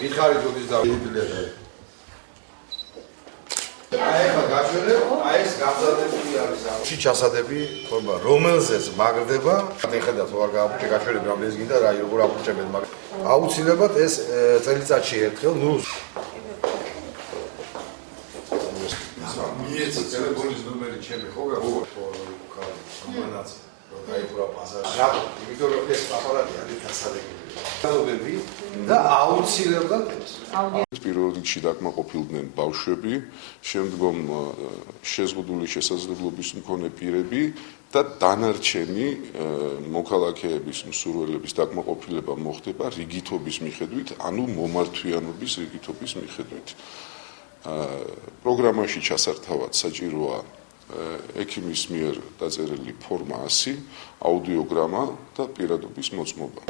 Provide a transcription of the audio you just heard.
მითხარით უდის და ვიბილერა. აება გაჩვენებ, აი ეს გამზადებული არის ამ. ჩასადები ხობა, რომელზეც მაგრდება, ხედავთ ვარ გაჩვენებ რამდენს გინდა რა როგორ აფუჭებენ, მაგრამ აუცილებლად ეს წელიწადში ერთხელ, ნუ მიეცი ტელეფონის ნომერი ჩემი ხო გამანაც დაიფურა ბაზარი. რატო? იმიტომ რომ ეს აპარატი არის დასადებული. და აუცილებლად ეს. პირველ რიგში დაკმაყოფილდნენ ბავშვები, შემდგომ შეზღუდული შესაძლებლობის მქონე პირები და დანარჩენი მოქალაქეების მსურველების დაკმაყოფილება მოხდება რიგითობის მიხედვით, ანუ მომართვიანობის რიგითობის მიხედვით. პროგრამაში ჩასართავად საჭიროა ექიმის მიერ დაწერილი ფორმა 100, აუდიოგრამა და პირადობის მოწმობა.